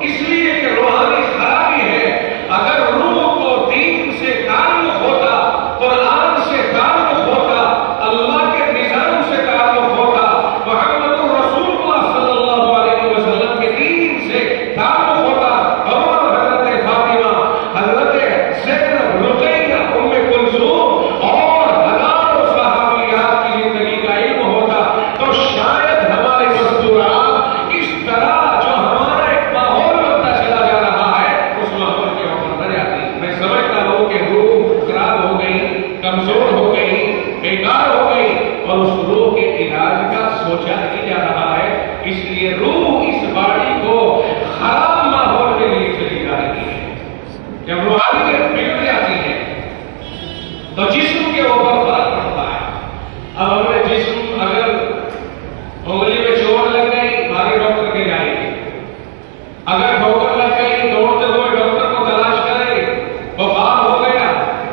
اس لیے کہ روحانی خرابی ہے۔ اگر روح کو دین سے تعلق ہوتا، قرآن سے تعلق ہوتا، اللہ کے نظام سے تعلق ہوتا، محمد رسول اللہ صلی اللہ علیہ وسلم کے دین سے تعلق ہوتا، اور حضرت فاطمہ، حضرت زینب، رقیہ، ام کلثوم اور ہزاروں صحابیات کی زندگی کا علم ہوتا، تو شاید ہمارے مستورات اس طرح جو ہمارا ایک ماحول بنتا چلا جا رہا ہے اس ماحول کے اوپر نہ جاتی۔ میں سمجھتا ہوں کہ روح خراب ہو گئی، کمزور ہو گئی، بیکار ہو گئی، اور اس روح کے علاج کا سوچا نہیں جا رہا ہے، اس لیے روح اس باڈی کو خراب ماحول میں لیے چلی جا رہی ہے۔ جب روحانیت بگڑ جاتی ہے تو جسم کے اوپر فرق پڑتا ہے۔ اب ہمارے جسم اگر انگلی میں چوٹ لگ گئی، بھاگے ڈاکٹر کے جائیں گے، اگر ٹھوکر لگ گئی دوڑتے ہوئے ڈاکٹر کو تلاش کریں، بخار ہو گیا،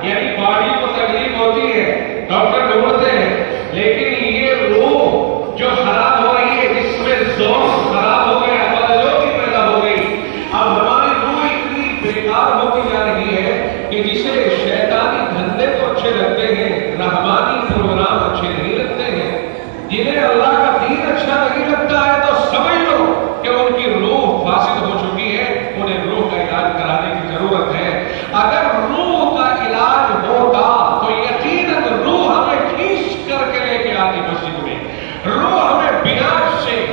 یعنی باڈی کو تکلیف ہوتی ہے، ڈاکٹر ڈھونڈتے ہیں، لیکن یہ روح جو خراب ہو رہی ہے، جس میں ذوق خراب ہو گیا، بدذوقی پیدا ہو گئی، اب ہماری روح اتنی بیکار ہوتی جا رہی ہے کہ جسے شیطانی دھندے تو اچھے لگتے ہیں، رحمانی پروگرام اچھے نہیں لگتے ہیں، جنہیں اللہ کا دین اچھا نہیں لگتا ہے، تو سمجھ لو کہ ان کی روح فاسد ہو چکی ہے، انہیں روح کا علاج کرانے کی ضرورت ہے۔ اگر روح کا علاج ہوتا تو یقیناً روح ہمیں کھینچ کر کے لے کے آتی مسجد میں، روح ہمیں بناج سے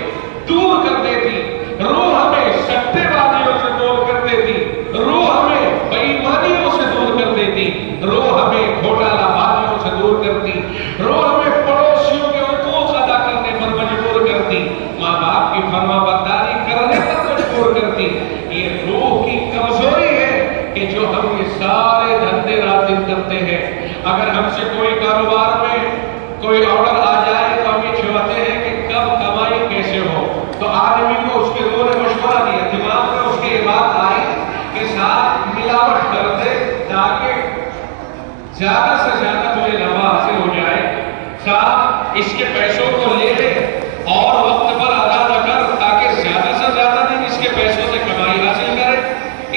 دور کر دیتی، روح ہمیں سٹے بازیوں سے دور کر دیتی، روح ہمیں بے ایمانیوں سے دور کر دیتی، روح ہمیں گھوٹالہ بازیوں سے دور کرتی، روح ہمیں پڑوسیوں کے حقوق ادا کرنے پر مجبور کرتی، ماں باپ کی فرما برداری کرنے پر مجبور کرتی۔ یہ روح کی کمزوری ہے کہ جو ہم یہ سارے دھندے رات دن کرتے ہیں۔ اگر ہم سے کوئی کاروبار میں کوئی آرڈر آ جائے تو ہم یہ چاہتے ہیں کہ کب کمائی کیسے ہو، تو آدمی کو اس کے دور مشورہ دیا، دماغ میں اس کی یہ بات آئی کہ صاحب ملاوٹ کر دے تاکہ زیادہ سے زیادہ تجھے نفع حاصل ہو جائے، صاحب اس کے پیسوں کو لے لے اور وقت پر ادا نہ کر تاکہ زیادہ سے زیادہ دن اس کے پیسوں سے کمائی حاصل کرے۔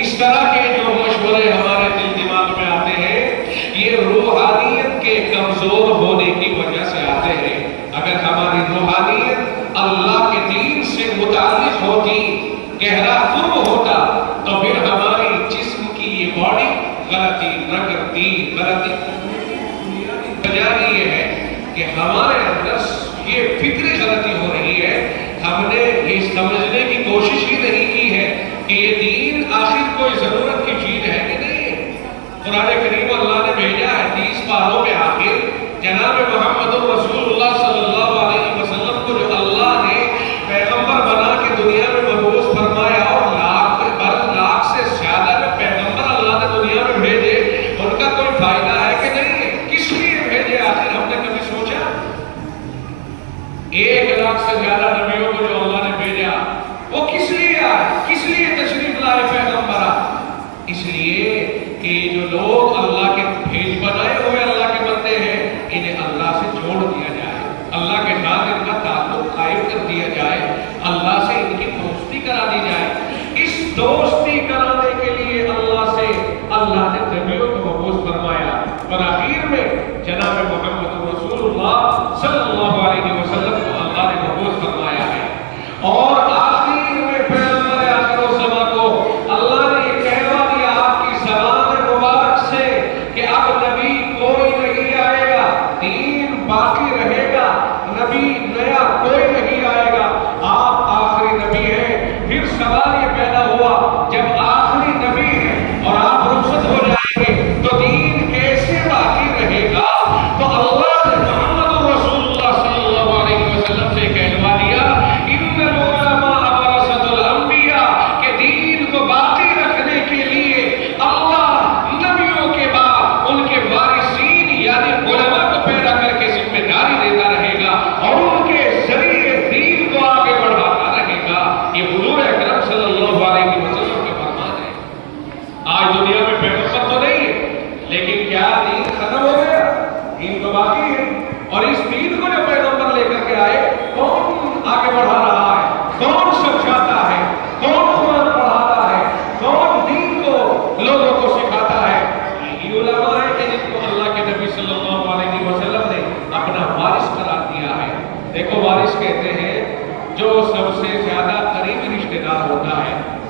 اس طرح کے جو مشورے ہمارے دل دماغ میں آتے ہیں، یہ روحانیت کے کمزور ہونے کی وجہ سے آتے ہیں۔ اگر ہماری روحانیت اللہ کے دین سے متعلق ہوتی، گہرا قرب ہوتا، تو پھر ہماری جسم کی یہ باڈی غلطی نہ کرتی۔ غلطی وجہ یہ ہے کہ ہمارے اندر یہ فکری غلطی ہو رہی ہے، ہم نے یہ سمجھنے کی کوشش ہی نہیں کی ہے کہ یہ دین آخر کوئی ضرورت کی چیز ہے کہ نہیں۔ قرآن کریم اللہ نے بھیجا ہے 30 پاروں میں آخر جناب محمد رسول اللہ صلی اللہ علیہ وسلم کو جو اللہ نے پیغمبر بنا کے دنیا میں مبعوث فرمایا، اور لاکھ سے زیادہ جو پیغمبر اللہ نے دنیا میں بھیجے، ان کا کوئی فائدہ ہے کہ نہیں ہے؟ کس لیے بھیجے آخر ہم نے کبھی سوچا؟ 1 لاکھ سے زیادہ نبیوں کو جو اللہ نے بھیجا وہ کس لیے آئے، کس لیے تشریف لائے پیغمبرہ؟ اس لیے کہ جو لوگ اللہ کے بھیج بنائے ہوئے اللہ کے بندے ہیں، انہیں اللہ سے جوڑ دیا جائے، اللہ کے ساتھ ان کا تعلق قائم کر دیا جائے، اللہ سے ان کی دوستی کرا دی جائے۔ اس دوستی کرانے کے لیے اللہ نے نبیوں کو مبعوث فرمایا، اور آخر میں جناب محمد رسول اللہ صلی اللہ علیہ وسلم کو اللہ نے مبعوث فرمایا ہے، اور آخر میں پیغمبر آخر الزمان کو اللہ نے یہ کہوا دیا آپ کی زبان مبارک سے کہ اب نبی کوئی نہیں آئے گا، دین باقی رہے گا، نبی نیا کوئی نہیں آئے گا، آپ آخری نبی ہیں۔ پھر سوال یہ پیدا ہوا، جب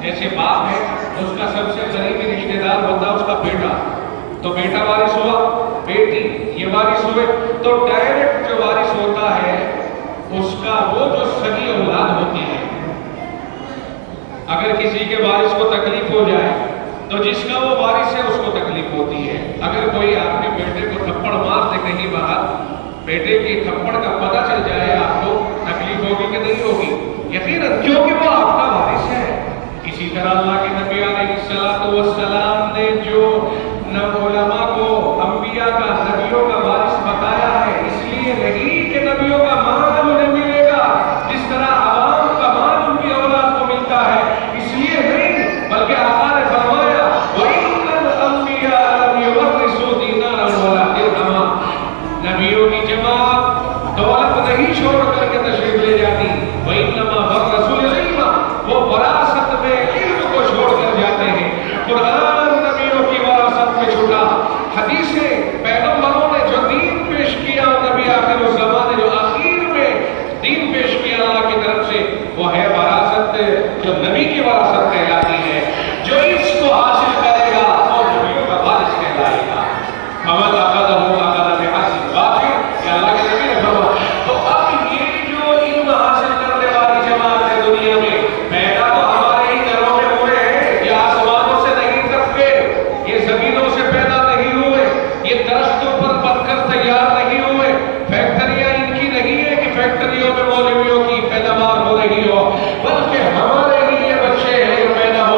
جیسے باپ ہے اس کا سب سے قریبی رشتے دار ہوتا ہے اس کا بیٹا، تو بیٹا وارث ہوا، بیٹی یہ وارث ہوئے، تو ڈائریکٹ جو وارث ہوتا ہے اس کا وہ جو سگی اولاد ہوتی ہے، اگر کسی کے وارث کو تکلیف ہو جائے تو جس کا وہ وارث ہے اس کو تکلیف ہوتی ہے۔ اگر کوئی آپ کے بیٹے کو تھپڑ مار دے کہیں باہر، بیٹے کی تھپڑ کا پتہ چل جائے آپ کو تکلیف ہوگی کہ نہیں ہوگی؟ یقیناً، کیونکہ وہ آپ کا وارث ہے۔ اسی طرح اللہ کے نبی علیہ السلام نے جو علماء کو انبیاء کا، نبیوں کا وارث بتایا ہے، اس لیے نہیں کہ نبیوں کا مال انہیں ملے گا جس طرح عوام کا مال ان کی اولاد کو ملتا ہے، اس لیے نہیں، بلکہ آقا نے فرمایا وَإِنَّ الْأَنْبِيَاءَ لَمْ يُوَرِّثُوا دِينَارًا وَلَا دِرْهَمًا، نبیوں کی جماعت دولت نہیں چھوڑ کر کے تشریف لے جاتی، وَإِنَّمَا وَرَّثُوا الْعِلْمَ، وہ وراثت میں علم کو چھوڑ کر جاتے ہیں۔ قرآن نبیوں کی وراثت میں چھوٹا، حدیثیں پیغمبروں نے جو دین پیش کیا، نبی آخر الزمان جو آخر میں دین پیش کیا اللہ کی طرف سے، وہ ہے وراثت جو نبی کی وراثت کہلاتی ہے۔ جو اس کو حاصل کرے گا وہ نبیوں کا وارث کہلائے گا۔ فَمَنْ أَخَذَهُ أَخَذَ بِحَظٍ وَافِرٍ، کہ اللہ کے نبی نے فرمایا۔ تو اب یہ جو علم حاصل کرنے والی جماعت ہے دنیا میں، پیدا تو ہمارے ہی گھروں میں ہوئے ہیں، یہ آسمانوں سے نہیں ٹپکے، یہ زمینوں سے پیدا نہیں ہوئے، یہ درختوں پر پک کر تیار نہیں ہوئے، فیکٹریاں ان کی نہیں ہے کہ فیکٹریوں میں مولویوں کی پیداوار ہو رہی ہو، بلکہ ہمارے ہی یہ بچے ہیں جو پیدا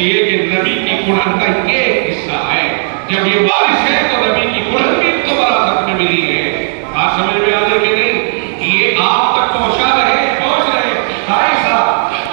لیے کہ نبی کی قرآن کا یہ حصہ ہے. جب یہ بارش ہے تو نبی کی قرآن بھی تو وراثت میں ملی ہے. بات سمجھ میں آ رہی کہ نہیں؟ یہ آپ تک پہنچ رہے. بھائی صاحب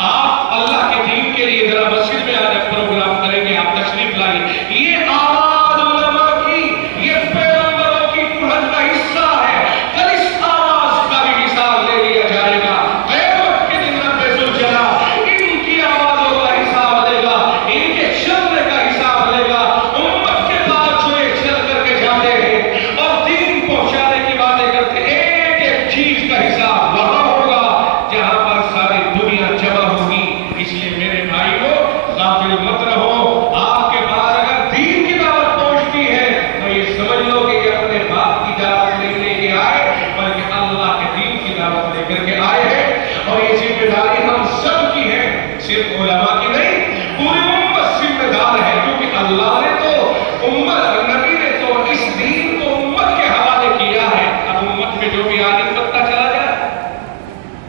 آپ اللہ کے دین کے لیے ذرا مسجد میں آ جب پروگرام کریں گے آپ تشریف لائیں. یہ آواز علماء کی، یہ پیغمبروں کی قرآن کا حصہ ہے. کل اس آواز کا بھی مثال لے لیا جائے گا. قیامت کے دن رب ذوالجلال ان کی آوازوں کا حساب لے گا، ان کے چلنے کا حساب لے گا. امت کے بعد جو یہ چل کر کے جاتے ہیں اور دین پہنچانے کی باتیں کرتے ہیں، ایک ایک چیز کا حساب وہاں ہوگا جہاں پر ساری دنیا جمع ہوگی. اس لیے میرے بھائیو غافل مت رہو. آپ کے پاس اگر دین کی دعوت پہنچتی ہے تو یہ سمجھ لو کہ یہ اپنے باپ کی دعوت نہیں لے کے آئے بلکہ اللہ کے دین کی دعوت لے کر کے آئے ہیں. اور یہ ذمہ داری ہم سب کی ہے، صرف علماء کی نہیں، پوری امت ذمہ دار ہے. کیونکہ اللہ نے تو نبی نے تو اس دین کو امت کے حوالے کیا ہے. اب امت میں جو بھی عالم بنتا چلا جائے،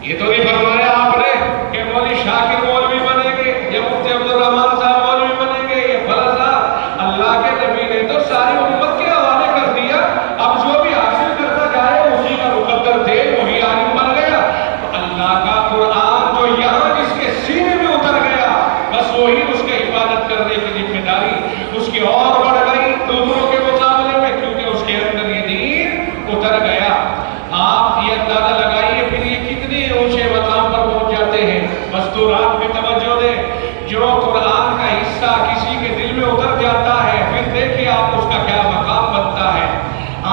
یہ تو نہیں فرمایا آپ نے کہ مولوی شاکر مولوی بنیں گے یا مفتی عبدالرحمان صاحب مولوی بنیں گے یا فلاں صاحب. اللہ کے نبی نے تو ساری امت کے حوالے کر دیا. اب جو بھی حاصل کرتا جائے اسی کا مقدر دے وہی عالم بن گیا. تو اللہ کا قرآن جو یہاں جس کے سینے میں اتر گیا بس وہی اس کی عبادت کرنے کی ذمہ داری اس کی اور بڑھ گئی دوسروں کے مقابلے میں، کیونکہ اس کے اندر یہ دین اتر گیا. آپ یہ اندازہ لگائیے پھر یہ کتنے اونچے مقام پر پہنچ جاتے ہیں. مستورات میں توجہ دیں. جو قرآن کا حصہ کسی کے دل میں اتر جاتا ہے پھر دیکھیے آپ اس کا کیا مقام بنتا ہے.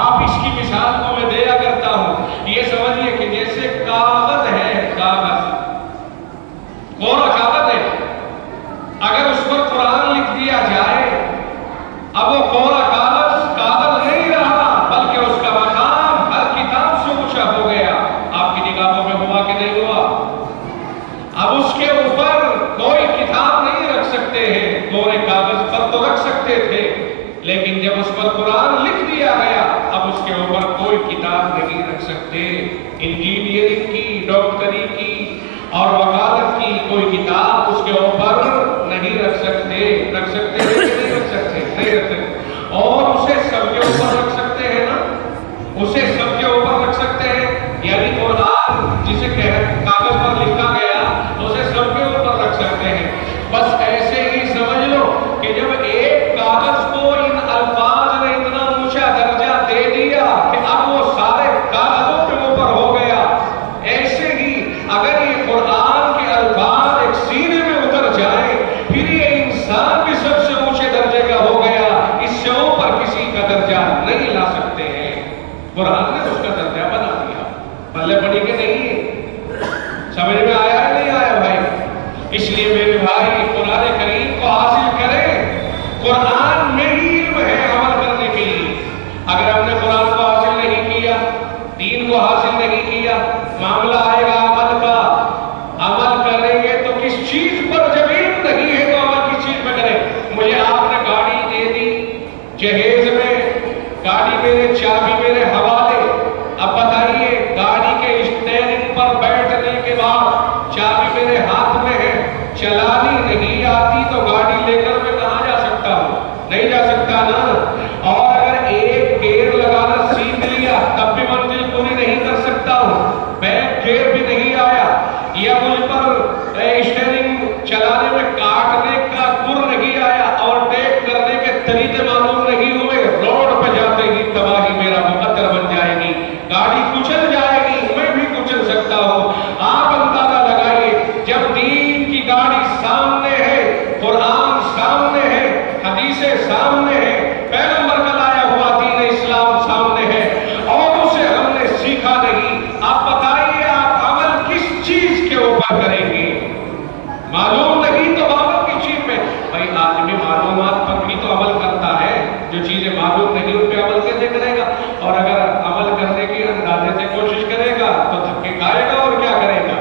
آپ اس کی مثال کو میں دیا کرتا ہوں. یہ سمجھیے کہ جیسے کاغذ ہے، کاغذ کوڑا کاغذ ہے، اگر اس پر قرآن لکھ دیا جائے اب وہ کوڑا کاغذ نہیں رہا بلکہ اس کا مقام ہر کتاب سے اونچا ہو گیا. آپ کی نگاہوں میں ہوا کہ نہیں ہوا؟ اب اس کے اوپر کوئی کتاب نہیں رکھ سکتے ہیں. کوڑے کاغذ پر تو رکھ سکتے تھے لیکن جب اس پر قرآن لکھ دیا گیا اب اس کے اوپر کوئی کتاب نہیں رکھ سکتے. انجینئرنگ کی، ڈاکٹری کی اور وکالت کی کوئی کتاب اس کے اوپر نہیں رکھ سکتے. رکھ سکتے ہیں کہ نہیں رکھ سکتے؟ نہیں رکھ سکتے. اور اسے سب کے اوپر رکھ سکتے ہیں نا، اسے سب کے اوپر رکھ سکتے ہیں. یعنی قرآن جسے کاغذ پر لکھا گیا اسے سب کے اوپر رکھ سکتے ہیں. بس ایسے ہی سمجھ لو کہ جب ایک کاغذ کو ان الفاظ نے اتنا اونچا درجہ دے دیا کہ اب وہ سارے کاغذوں کے اوپر ہو گیا، ایسے ہی اگر یہ قرآن کے الفاظ ایک سینے میں اتر جائے پھر یہ انسان بھی سب سے اونچے درجے کا ہو گیا. اس سے اوپر کسی کا درجہ نہیں لا سکتے ہیں. قرآن نے اس کا درجہ بنا دیا. پلے پڑی کہ نہیں؟ سمجھ میں آیا ہے نہیں آیا بھائی؟ اس لیے میرے بھائی قرآن کریم کو حاصل کریں. قرآن میں ہی علم ہے عمل کرنے کے لیے. اگر ہم نے قرآن کو حاصل نہیں کیا، دین کو حاصل نہیں کیا، معاملہ آئے گا عمل کا. عمل کریں گے تو کس چیز پر؟ جب علم نہیں ہے تو عمل کس چیز پہ کریں؟ مجھے آپ نے گاڑی دے دی جہیز میں، گاڑی میرے چابی میرے حوالے. اب بتائیے گاڑی کے اسٹیئرنگ پر بیٹھنے کے بعد چابی میرے ہاتھ میں ہے، چلانی نہیں آتی تو گاڑی لے کر میں کہاں جا سکتا ہوں؟ نہیں جا سکتا نا. اور اگر ایک گیئر لگانا سیکھ لیا تب بھی منزل پوری نہیں کر سکتا ہوں. بیک گیئر بھی نہیں آیا یا مجھ پر اسٹیئرنگ چلانے میں کاٹنے کا گر نہیں آیا اور ٹیک کرنے کے طریقے معلوم نہیں ہوئے، روڈ پہ جاتے ہی تباہی میرا مقدر بن جائے گی. گاڑی کچل جائے گی، میں بھی کچل سکتا ہوں. آپ اندازہ لگائیے جب دین کی گاڑی سامنے ہے، قرآن سامنے ہے، حدیثیں سامنے ہے، پیغمبر کا لایا ہوا دین اسلام سامنے ہے اور اسے ہم نے سیکھا نہیں. آپ بتائیے آپ عمل کس چیز کے اوپر کریں گے؟ معلوم نہیں تو عمل کی چیز میں. بھائی آدمی معلومات پر بھی تو عمل کرتا ہے. جو چیزیں معلوم نہیں ان پہ عمل کیسے کرے گا؟ اور اگر عمل کرنے کی اندازے سے کوشش کرے گا تو دھکے کھائے گا اور کیا کرے گا؟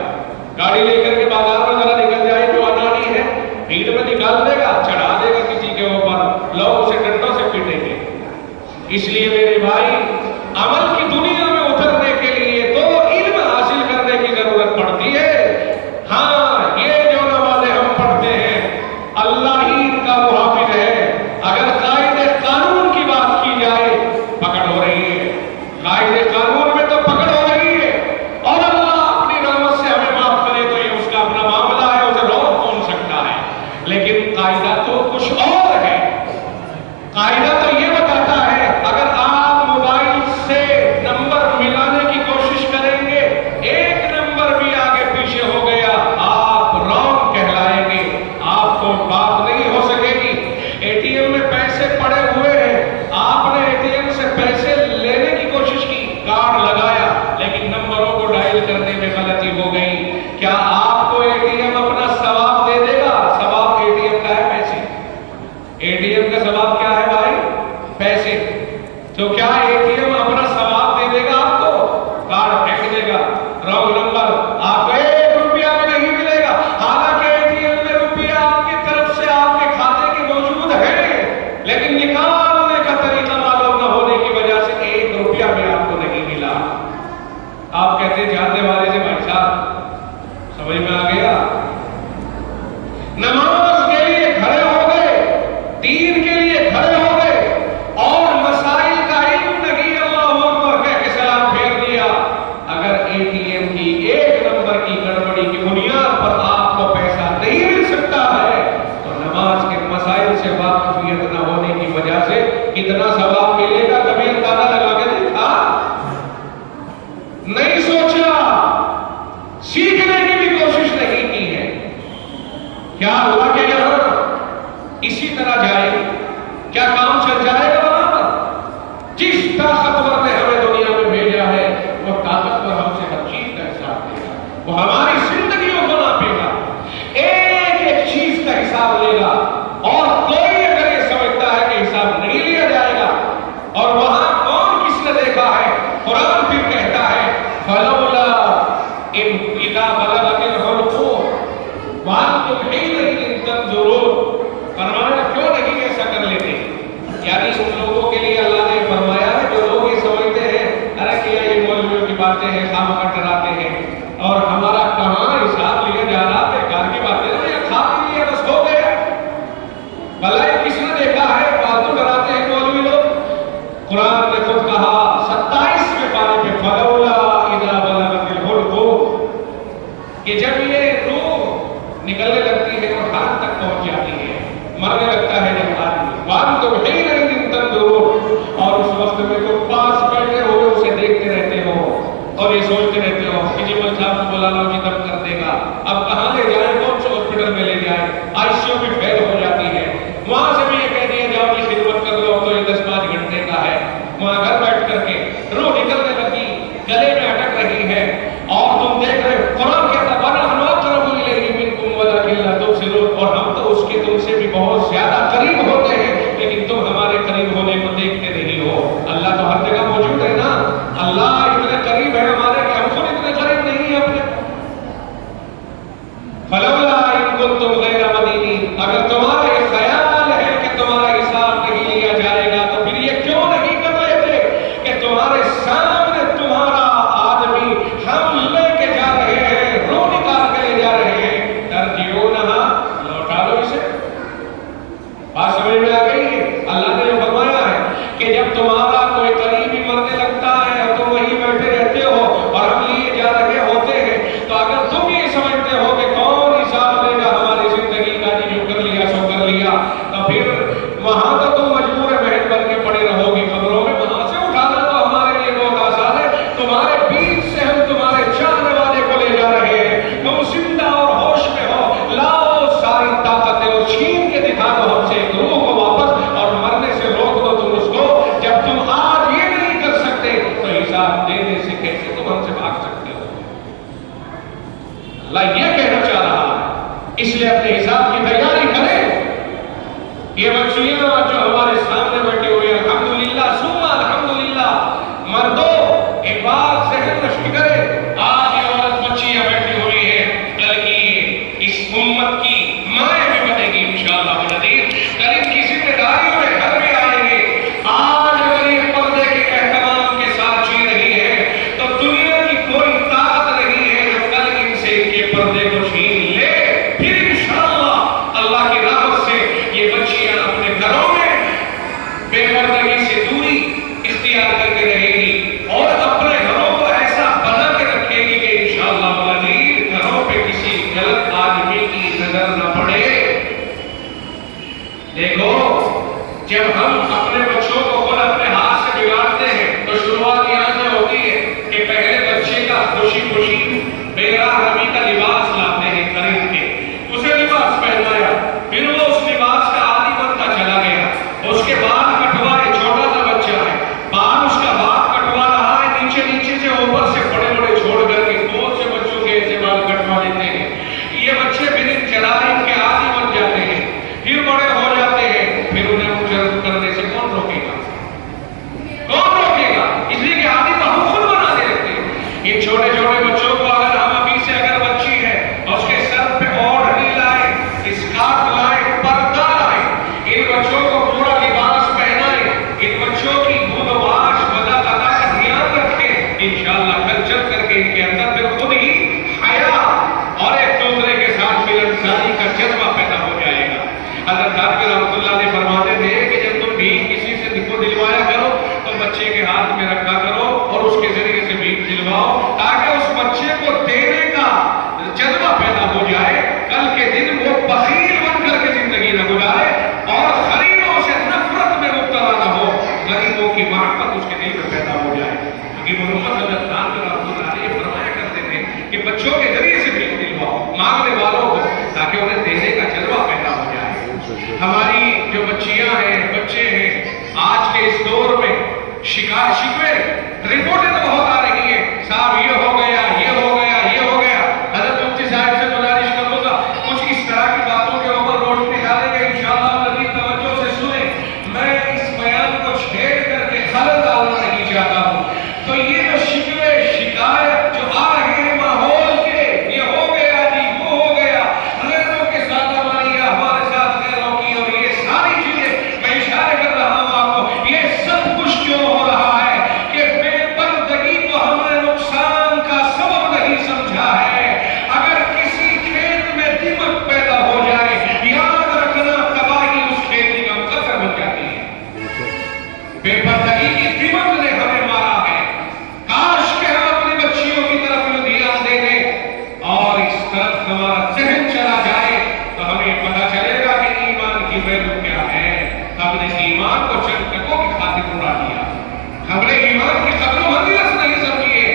گاڑی لے کر کے بازار میں ذرا نکل جائے جو انانی ہے، بھیڑ میں نکال دے گا، چڑھا دے گا کسی کے اوپر، لوگ اسے ڈنڈوں سے پیٹیں گے. اس لیے میرے بھائی عمل کی دنیا میں اترنے کے لیے تو علم حاصل کرنے کی ضرورت پڑتی ہے. ہاں یہ جو نمازیں ہم پڑھتے ہیں اللہ ہی کچھ اور ہے. قاعدہ تو یہ بتاتا ہے اگر آپ موبائل سے نمبر ملانے کی کوشش کریں گے، ایک نمبر بھی آگے پیچھے ہو گیا، آپ رانگ کہلائیں گے، آپ کو بات نہیں ہو سکے گی. اے ٹی ایم میں پیسے پڑے ہوئے ہیں، آپ نے اے ٹی ایم سے پیسے لینے کی کوشش کی، کارڈ لگایا لیکن نمبروں کو ڈائل کرنے میں غلطی ہو گئی. کیا آپ کو اے ٹی ایم اپنا ثواب دے دے گا؟ ثواب اے ٹی ایم کا ہے پیسے. اے ٹی ایم کا ثواب کیا ہے بھائی؟ پیسے. تو کیا اے ٹی ایم اپنا ثواب دے دے گا آپ کو؟ کارڈ پھینک دے گا، رانگ نمبر، آپ کو 1 روپیہ بھی نہیں ملے گا. حالانکہ اے ٹی ایم میں روپیہ آپ کی طرف سے آپ کے کھاتے کے موجود ہے، لیکن نکالنے کا طریقہ معلوم نہ ہونے کی وجہ سے 1 روپیہ بھی آپ کو نہیں ملا. آپ کہتے ہیں جاننے والے سے بھائی صاحب سمجھ میں آ گیا؟ نماز کے لیے کھڑے ہو گئے، دین کے لیے کھڑے ہو گئے اور مسائل کا علم نہیں، اللہ اکبر کہہ کے سلام پھیر دیا. اگر اے ٹی ایم کی 1 نمبر کی گڑبڑی کی بنیاد پر آپ کو پیسہ نہیں مل سکتا ہے تو نماز کے مسائل سے واقفیت نہ ہونے کی وجہ سے کتنا ثواب ملے گا کبھی اندازہ لگا کے دیکھا؟ نہیں سوچا، سیکھنے کی بھی کوشش نہیں کی ہے. کیا اللہ کے یہاں اسی طرح جائے؟ کیا کام چل جائے گا وہاں پر؟ جس طاقتور نے ہمیں دنیا میں بھیجا ہے وہ طاقتور ہم سے ہر چیز کا حساب لے گا، وہ ہماری زندگیوں کو ناپے گا، ایک ایک چیز کا حساب لے گا. اور کوئی اگر یہ سمجھتا ہے کہ حساب نہیں لیا جائے گا، اور وہاں کون کس نے دیکھا ہے؟ قرآن پھر کہتا ہے فلولا اذا بلغت الحلقوم وانتم حينئذ تنظرون. فرمایا کیوں نہیں ایسا کر لیتے؟ یعنی ان لوگوں کے لیے اللہ نے فرمایا ہے جو لوگ یہ سمجھتے ہیں ارے کیا یہ مولویوں کی باتیں ہیں، خامخواہ ڈراتے ہیں اور ہمارا کہاں حساب لیا جا رہا ہے، بیکار کی باتیں ہیں، یہ کھا پی لیا بس ہو گیا. بھلا یہ کس نے دیکھا ہے؟ فالتو ڈراتے ہیں مولوی لوگ. قرآن نے خود کہا 27ویں پارے پہ فلولا اذا بلغت الحلقوم کہ جب یہ روح نکلنے لگتی ہے اور ہاتھ تک پہنچ جاتی ہے، مرنے لگتا ہے جب آدمی، وانتم حينئذ تنظرون، اور اس وقت میں تم پاس بیٹھے ہوئے اسے دیکھتے رہتے ہو اور یہ سوچتے رہتے ہو کہ جی مل صاحب کو بلا لو جی دم کر دے گا، اب کہاں لے جائیں، کون سے ہاسپٹل میں لے جائیں، آئی سی یو بھی فیل ہو جاتی ہے، وہاں سے بھی یہ کہہ دیا جاؤ کہ خدمت کر لو تو یہ 10-5 گھنٹے کا ہے، وہاں گھر بیٹھ کر کے روح نکلنے لگی، گلے میں اٹک رہی ہے اور تم دیکھ رہے ہو. قرآن کہتا وَنَحْنُ أَقْرَبُ إِلَيْهِ مِنكُمْ وَلَكِنْ لَا تُبْصِرُونَ، اور ہم تو اس کے تم سے بھی بہت زیادہ قریب ہوتے ہیں لیکن تم ہمارے قریب ہونے کو دیکھتے نہیں ہو. اللہ تو ہر جگہ موجود ہے نا، اللہ اتنے قریب ہے ہمارے کہ ہم خود اتنے قریب نہیں ہیں اپنے. فَلَوْلَا إِن كُنتُمْ غَيْرَ مَدِينِينَ، اگر تمہارے خیال ہے کہ تمہارا حساب نہیں لیا جائے گا تو پھر یہ کیوں نہیں کر لیتے کہ تمہارے سامنے تمہارا آدمی ہم لے کے جا رہے ہیں، روح نکال کے لے جا رہے ہیں، ترجعونہا، لوٹا دو اسے. بات سمجھ میں آ گئی ہے؟ اللہ نے جو فرمایا ہے کہ جب تمہارا کوئی قریبی مرنے لگتا ہے اور تم وہیں بیٹھے رہتے ہو اور ہم لیے جا رہے ہوتے ہیں، تو اگر تم یہ سمجھتے ہو کہ کون حساب لے گا ہماری زندگی کا، جی جو کر لیا سو کر لیا، تو پھر وہاں تو تم مجبور بہن بن کے پڑے رہو گے قبروں میں. وہاں سے اٹھانا تو ہمارے لیے بہت آسان ہے، تمہارے بیچ سے ہم تمہارے چاہنے والے کو لے جا رہے ہیں، تم زندہ اور ہوش میں ہو، لاؤ ساری طاقتیں اور چھین کے دکھا دو ہم سے ایک روح کو واپس اور مرنے سے روک دو تم اس کو. جب تم آج یہ نہیں کر سکتے تو حساب دینے سے کیسے تم ہم سے بھاگ سکتے ہو؟ اللہ یہ کہنا چاہ رہا ہے، اس لیے اپنے حساب کی تیاری کریں. یہ بچیاں جو ہمارے سامنے بیٹھی ہوئی ہیں، الحمدللہ ثم الحمدللہ، مردوں ایک بات ذہن نشی کرے، آج یہ عورت بچیاں بیٹھی ہوئی ہے، کل کی اس امت کی مائیں بھی بنے گی انشاءاللہ العزیز، کل ان کی ذمہ داریوں میں گھر بھی آئیں گے. آج اگر یہ پردے کے اہتمام کے ساتھ جی رہی ہے تو دنیا کی کوئی طاقت نہیں ہے جو کل ان سے ان کے پردے کو چھین لے. پھر انشاءاللہ اللہ کی رحمت سے یہ بچیاں اپنے گھروں میں جب ہم اپنے بچوں کو خود اپنے ہاتھ سے بگاڑتے ہیں تو شروعات یہاں سے ہوتی ہے کہ پہلے بچے کا خوشی خوشی بے رحمی کا لباس لاتے ہیں خرید کے، اسے لباس پہنایا، پھر وہ اس لباس کا عادی بنتا چلا گیا، اس کے بعد کٹوائے، چھوٹا سا بچہ ہے، بال اس کا بال کٹوا رہا ہے، نیچے نیچے سے اوپر سے بڑے بڑے چھوڑ کر کے بہت سے بچوں کے ایسے بال کٹوا لیتے ہیں۔ یہ بچے بن چرائی کے عادی بن جاتے ہیں، پھر بڑے ہو جاتے ہیں، پھر انہیں مجرد کرنے سے کون روکے گا؟ کون روکے گا؟ اس لیے کہ عادی تو ہم خود بنا دیتے ہیں۔ یہ چھوٹے چھوٹے بچوں کو اگر ہم ابھی سے اگر بچی ہے اور اس کے سر پہ اوڑھنی لائے، اسکارف لائے، پردہ لائے، ان بچوں کو پورا لباس پہنائے، ان بچوں کی دودھ واش وضع ادا کا دھیان رکھیں، انشاءاللہ کل چل کر کے ان کے اندر پھر خود ہی حیا اور ایک دوسرے کے ساتھ ملنساری کا جذبہ پیدا ہو جائے گا۔ حضرت حافظ رحمۃ اللہ نے فرماتے تھے کہ جب تم بھیک کسی سے دلوایا کرو تو بچے کے ہاتھ میں رکھا کرو اور اس کے ذریعے سے بھیک دلواؤ، تاکہ اس بچے کو دینے کا جذبہ پیدا ہو جائے، کل کے دن وہ بخیل بن کر کے زندگی نہ گزارے اور غریبوں سے نفرت میں مبتلا نہ ہو، غریبوں کی محبت اس کے دل میں پیدا ہو جائے۔ کیونکہ محمد حضرت رحمۃ اللہ علیہ فرمایا کرتے تھے کہ بچوں کے ذریعے سے بھیک دلواؤ مانگنے والوں کو، تاکہ انہیں دینے کا جذبہ پیدا ہو جائے۔ ہماری جو بچیاں ہیں، بچے ہیں، آج کے اس دور میں شکوے رپورٹیں تو بہت آ رہی ہیں، صاحب یہ ہو گیا، یہ ہو گیا، یہ ہو گیا۔ حضرت مفتی صاحب سے گزارش کروں گا کچھ اس طرح کی باتوں کے اوپر روشنی ڈالیں گے، انشاءاللہ مزید توجہ سے سنیں۔ میں اس بیان کو چھیڑ کر کے خلل ڈالنا نہیں چاہتا ہوں۔ تو یہ جو شکوے شکایت جو آ رہے ہیں ماحول کے، یہ ہو گیا جی، وہ ہو گیا، غیروں کے ساتھ ہماری یا ہمارے ساتھ غیروں کی، اور یہ ساری چیزیں میں اشارے کر رہا ہوں آپ کو، یہ سب کچھ کیوں ہو رہا ہے کہ بے پردگی کو ہم نے نقصان کا سبب نہیں سمجھا ہے۔ اگر کسی کھیت میں دیمک پیدا ہو جائے، یاد رکھنا تباہی اس کھیتی کا مقدر بن جاتی ہے۔ بے پردگی کی دیمک نے ہمیں مارا ہے۔ کاش کہ ہم اپنی بچیوں کی طرف دھیان دے دیں اور اس طرف ہمارا ذہن چلا جائے تو ہمیں پتہ چلے گا کہ ایمان کی ویلیو کیا ہے۔ ہم نے ایمان کو چند ٹکوں کی خاطر اڑا دیا، ہم نے ایمان کی قدر و منزلت نہیں سمجھی ہے۔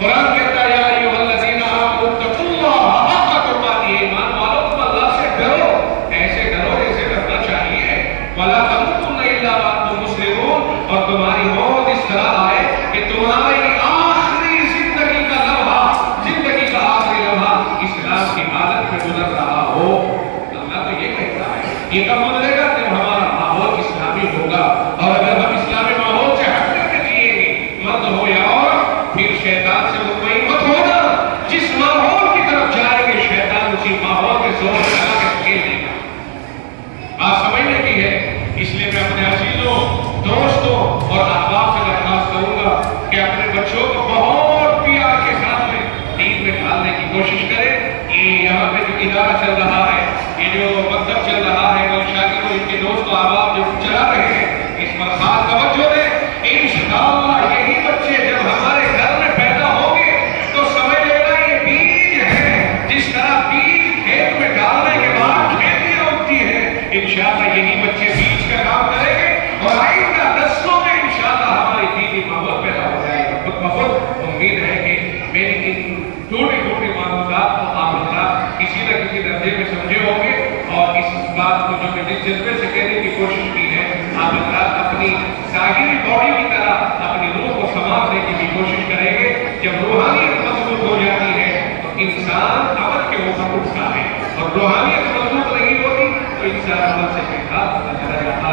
قرآن کہتا ہے یا ایھا الذین آمنوا اتقوا اللہ حق تقاتہ، ایمان والو تم اللہ سے ڈرو، ایسے ڈرو جیسے ڈرنا چاہیے، ولا تموتن الا وانتم مسلمون، اور تمہاری موت اس طرح آئے کہ تمہاری آخری زندگی کا لمحہ، زندگی کا آخری لمحہ اسلام کی حالت میں گزر رہا ہو۔ اللہ تو یہ کہتا ہے، یہ کب گزرے گا جب ہمارا ماحول اسلامی ہوگا، اور اگر ہم اسلامی ماحول سے ہٹ کر کے جئیں گے، مرد ہو یا عورت، پھر شیطان سے مطمئن مت ہونا، جس ماحول کی طرف جائیں گے شیطان اسی ماحول کے زور لگا کے کھیل دے گا۔ بات سمجھنے کی ہے، اس لیے میں اپنے عزیزوں، دوستوں اور احباب سے درخواست کروں گا کہ اپنے بچوں کو بہت پیار کے ساتھ میں دین میں ڈالنے کی کوشش کریں۔ یہ یہاں پہ جو ادارہ چل رہا ہے، یہ جو مکتب چل رہا ہے، وہ شاگرد ان کے دوست و احباب جو چلا رہے ہیں، اس پر خاص توجہ دیں۔ انشاءاللہ یہی بچے جب ہمارے گھر میں پیدا ہوں گے تو سمجھ لینا یہ بیج ہے، جس طرح بیج کھیت میں ڈالنے کے بعد کھیتیاں اگتی ہیں، انشاءاللہ یہی بچے بیج کا کام کریں گے اور آئندہ نسلوں میں انشاءاللہ ہماری دینی ماحول پیدا ہو جائے گا۔ خود بخود امید ہے کہ میری ان چھوٹی چھوٹی معلومات کو آپ حضرات کسی نہ کسی درجے میں سمجھے ہوں گے، اور اس بات کو جو میں جس جذبے سے کہنے کی کوشش کی ہے، آپ حضرات اپنی ظاہری باڈی کی طرح اپنی روح کو سنوارنے کی بھی کوشش کریں گے۔ جب روحانیت مضبوط ہو جاتی ہے تو انسان عمل کے اوپر اٹھتا ہے، اور روحانیت مضبوط نہیں ہوتی تو انسان عمل سے بے خار نظر آتا ہے۔